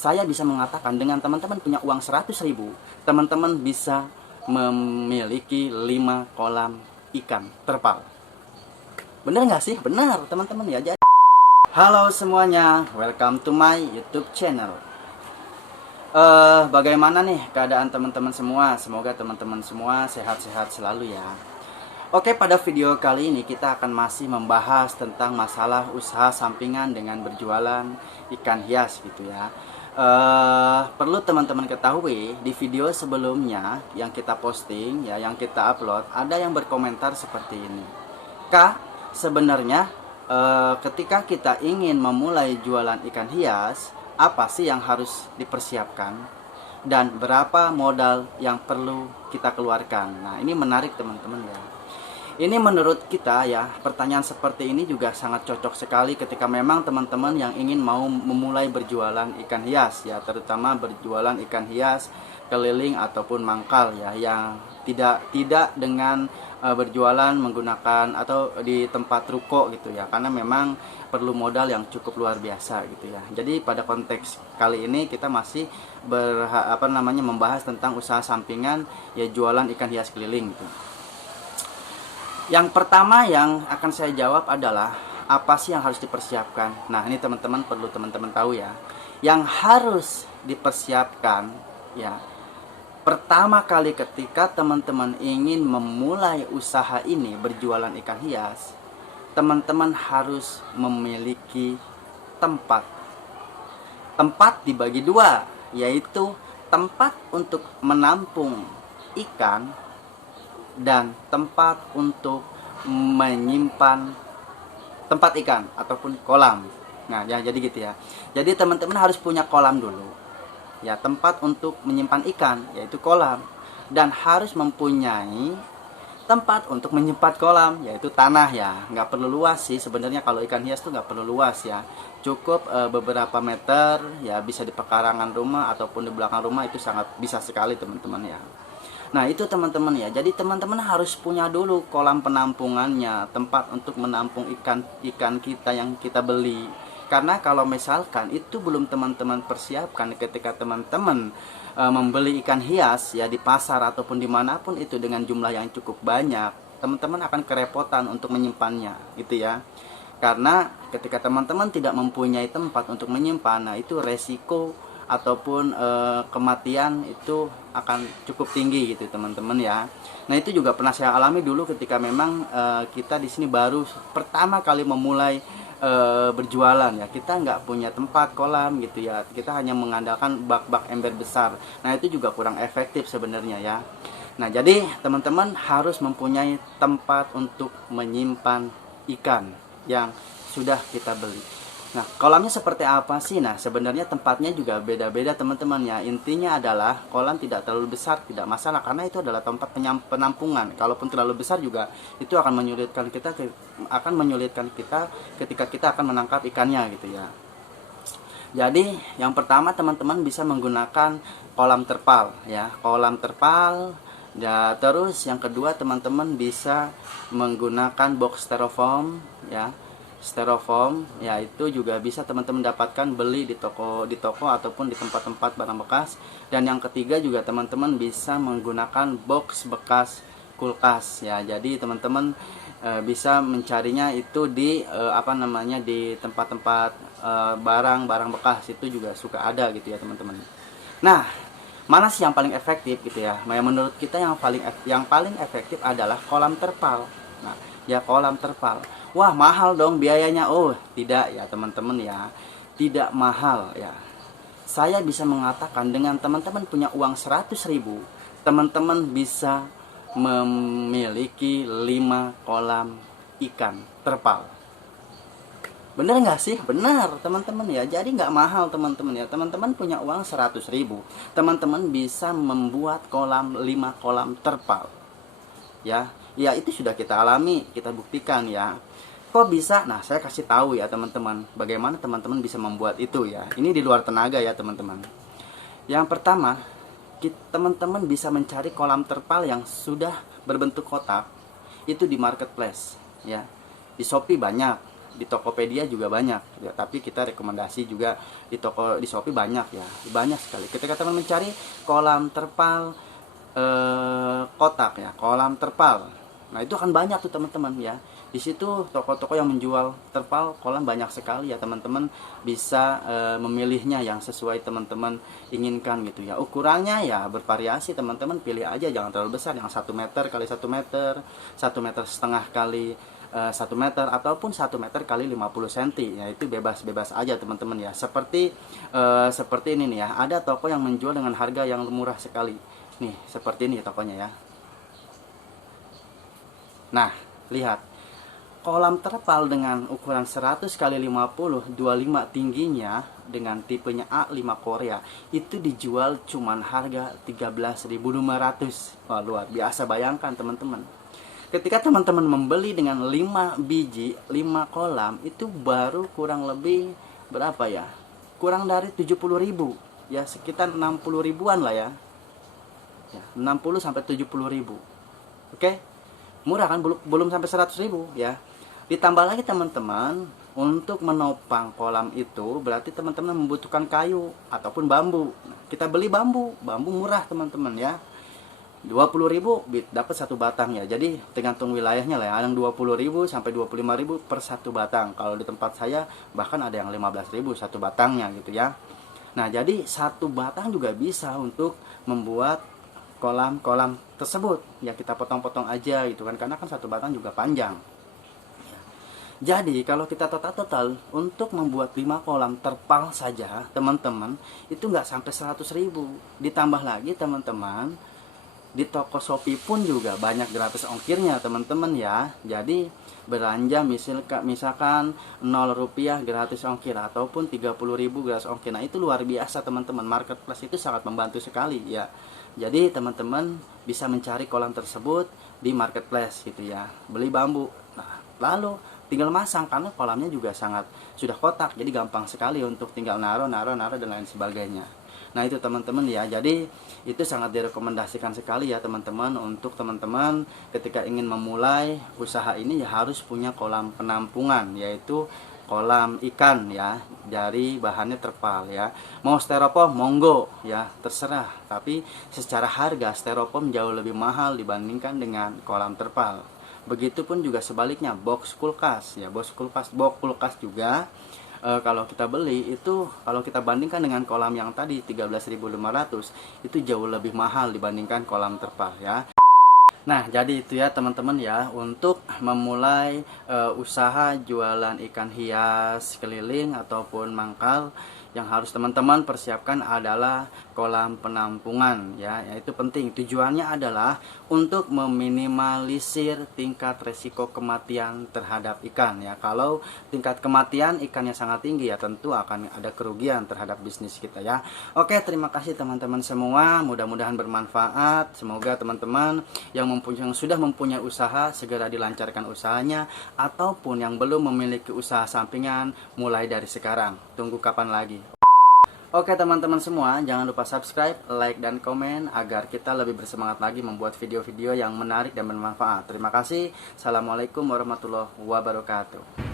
saya bisa mengatakan dengan teman-teman punya uang 100.000, teman-teman bisa memiliki 5 kolam ikan terpal. Bener nggak sih? Benar teman-teman ya. Jadi, halo semuanya, welcome to my YouTube channel. Bagaimana nih keadaan teman-teman semua? Semoga teman-teman semua sehat-sehat selalu ya. Oke, pada video kali ini kita akan masih membahas tentang masalah usaha sampingan dengan berjualan ikan hias gitu ya. Perlu teman-teman ketahui, di video sebelumnya yang kita posting ya, yang kita upload, ada yang berkomentar seperti ini. Kak, sebenarnya ketika kita ingin memulai jualan ikan hias, apa sih yang harus dipersiapkan dan berapa modal yang perlu kita keluarkan? Nah, ini menarik teman-teman ya. Ini menurut kita ya, pertanyaan seperti ini juga sangat cocok sekali ketika memang teman-teman yang ingin mau memulai berjualan ikan hias ya, terutama berjualan ikan hias keliling ataupun mangkal ya, yang tidak dengan berjualan menggunakan atau di tempat ruko gitu ya, karena memang perlu modal yang cukup luar biasa gitu ya. Jadi pada konteks kali ini kita masih membahas tentang usaha sampingan ya, jualan ikan hias keliling gitu. Yang pertama yang akan saya jawab adalah apa sih yang harus dipersiapkan. Nah, ini teman-teman perlu teman-teman tahu ya. Yang harus dipersiapkan ya, pertama kali ketika teman-teman ingin memulai usaha ini berjualan ikan hias, teman-teman harus memiliki tempat. Tempat dibagi dua, yaitu tempat untuk menampung ikan dan tempat untuk menyimpan tempat ikan ataupun kolam. Nah, ya jadi gitu ya. Jadi teman-teman harus punya kolam dulu. Ya, tempat untuk menyimpan ikan yaitu kolam, dan harus mempunyai tempat untuk menyimpan kolam yaitu tanah ya. Nggak perlu luas sih sebenarnya, kalau ikan hias tuh nggak perlu luas ya. Cukup beberapa meter ya, bisa di pekarangan rumah ataupun di belakang rumah, itu sangat bisa sekali teman-teman ya. Nah, itu teman-teman ya. Jadi teman-teman harus punya dulu kolam penampungannya, tempat untuk menampung ikan kita yang kita beli. Karena kalau misalkan itu belum teman-teman persiapkan ketika teman-teman membeli ikan hias ya di pasar ataupun dimanapun itu dengan jumlah yang cukup banyak, teman-teman akan kerepotan untuk menyimpannya gitu ya. Karena ketika teman-teman tidak mempunyai tempat untuk menyimpan, nah itu resiko ataupun kematian itu akan cukup tinggi gitu teman-teman ya. Nah, itu juga pernah saya alami dulu ketika memang kita di sini baru pertama kali memulai berjualan ya. Kita nggak punya tempat kolam gitu ya, kita hanya mengandalkan bak-bak ember besar. Nah, itu juga kurang efektif sebenarnya ya. Nah, jadi teman-teman harus mempunyai tempat untuk menyimpan ikan yang sudah kita beli. Nah, kolamnya seperti apa sih? Nah, sebenarnya tempatnya juga beda-beda teman-teman ya. Intinya adalah kolam tidak terlalu besar, tidak masalah, karena itu adalah tempat penampungan. Kalaupun terlalu besar juga itu akan menyulitkan kita ketika kita akan menangkap ikannya gitu ya. Jadi, yang pertama teman-teman bisa menggunakan kolam terpal ya, kolam terpal. Ya, terus yang kedua teman-teman bisa menggunakan box styrofoam ya. Styrofoam ya, itu juga bisa teman-teman dapatkan beli di toko ataupun di tempat-tempat barang bekas. Dan yang ketiga juga teman-teman bisa menggunakan box bekas kulkas ya. Jadi teman-teman bisa mencarinya itu di di tempat-tempat barang bekas, itu juga suka ada gitu ya teman-teman. Nah, mana sih yang paling efektif gitu ya? Menurut kita yang paling efektif adalah kolam terpal. Nah, ya kolam terpal. Wah, mahal dong biayanya. Oh, tidak ya teman-teman ya. Tidak mahal ya. Saya bisa mengatakan dengan teman-teman punya uang 100.000, teman-teman bisa memiliki 5 kolam ikan terpal. Bener nggak sih? Benar teman-teman ya. Jadi nggak mahal teman-teman ya. Teman-teman punya uang 100.000, teman-teman bisa membuat 5 kolam terpal. Ya, itu sudah kita alami, kita buktikan ya. Kok bisa? Nah, saya kasih tahu ya teman-teman, bagaimana teman-teman bisa membuat itu ya. Ini di luar tenaga ya teman-teman. Yang pertama, teman-teman bisa mencari kolam terpal yang sudah berbentuk kotak itu di marketplace ya. Di Shopee banyak, di Tokopedia juga banyak ya, tapi kita rekomendasi juga di Shopee banyak ya, banyak sekali. Ketika teman mencari kolam terpal kotak ya, kolam terpal, nah itu akan banyak tuh teman-teman ya. Di situ toko-toko yang menjual terpal kolam banyak sekali ya, teman-teman bisa memilihnya yang sesuai teman-teman inginkan gitu ya. Ukurannya ya bervariasi, teman-teman pilih aja, jangan terlalu besar, yang 1 meter kali 1 meter, 1,5 meter kali 1 meter, ataupun 1 meter kali 50 cm ya, itu bebas-bebas aja teman-teman ya. Seperti ini nih ya, ada toko yang menjual dengan harga yang murah sekali nih, seperti ini tokonya ya. Nah, lihat kolam terpal dengan ukuran 100 kali 50 25 tingginya dengan tipenya A5 Korea itu dijual cuman harga 13.500. Wah, luar biasa. Bayangkan teman-teman, ketika teman-teman membeli dengan 5 biji 5 kolam itu baru kurang lebih berapa ya, kurang dari 70.000 ya, sekitar 60 ribuan lah ya, 60 sampai 70 ribu. Oke, murah kan, belum sampai 100 ribu ya. Ditambah lagi teman-teman, untuk menopang kolam itu berarti teman-teman membutuhkan kayu ataupun bambu. Nah, kita beli bambu murah teman-teman ya, 20.000 dapat satu batang ya. Jadi tergantung wilayahnya lah ya, ada yang 20.000 sampai 25.000 per satu batang. Kalau di tempat saya bahkan ada yang 15.000 satu batangnya gitu ya. Nah, jadi satu batang juga bisa untuk membuat kolam-kolam tersebut ya. Kita potong-potong aja gitu kan, karena kan satu batang juga panjang. Jadi kalau kita total untuk membuat 5 kolam terpal saja teman-teman itu nggak sampai 100.000. Ditambah lagi teman-teman, di toko Shopee pun juga banyak gratis ongkirnya teman-teman ya. Jadi belanja misalkan 0 rupiah gratis ongkir, ataupun 30.000 gratis ongkir. Nah itu luar biasa teman-teman, marketplace itu sangat membantu sekali ya. Jadi teman-teman bisa mencari kolam tersebut di marketplace gitu ya, beli bambu, nah lalu tinggal masang, karena kolamnya juga sudah kotak, jadi gampang sekali untuk tinggal naruh dan lain sebagainya. Nah itu teman-teman ya, jadi itu sangat direkomendasikan sekali ya teman-teman, untuk teman-teman ketika ingin memulai usaha ini ya harus punya kolam penampungan, yaitu kolam ikan ya, dari bahannya terpal ya. Mau styrofoam monggo ya, terserah, tapi secara harga styrofoam jauh lebih mahal dibandingkan dengan kolam terpal. Begitupun juga sebaliknya, box kulkas ya, box kulkas juga kalau kita beli itu, kalau kita bandingkan dengan kolam yang tadi 13.500 itu jauh lebih mahal dibandingkan kolam terpal ya. Nah jadi itu ya teman-teman ya, untuk memulai usaha jualan ikan hias keliling ataupun mangkal, yang harus teman-teman persiapkan adalah kolam penampungan ya. Itu penting, tujuannya adalah untuk meminimalisir tingkat resiko kematian terhadap ikan ya. Kalau tingkat kematian ikannya sangat tinggi ya, tentu akan ada kerugian terhadap bisnis kita ya. Oke, terima kasih teman-teman semua, mudah-mudahan bermanfaat. Semoga teman-teman yang sudah mempunyai usaha segera dilancarkan usahanya, ataupun yang belum memiliki usaha sampingan mulai dari sekarang. Tunggu kapan lagi? Oke teman-teman semua, jangan lupa subscribe, like, dan komen agar kita lebih bersemangat lagi membuat video-video yang menarik dan bermanfaat. Terima kasih. Assalamualaikum warahmatullahi wabarakatuh.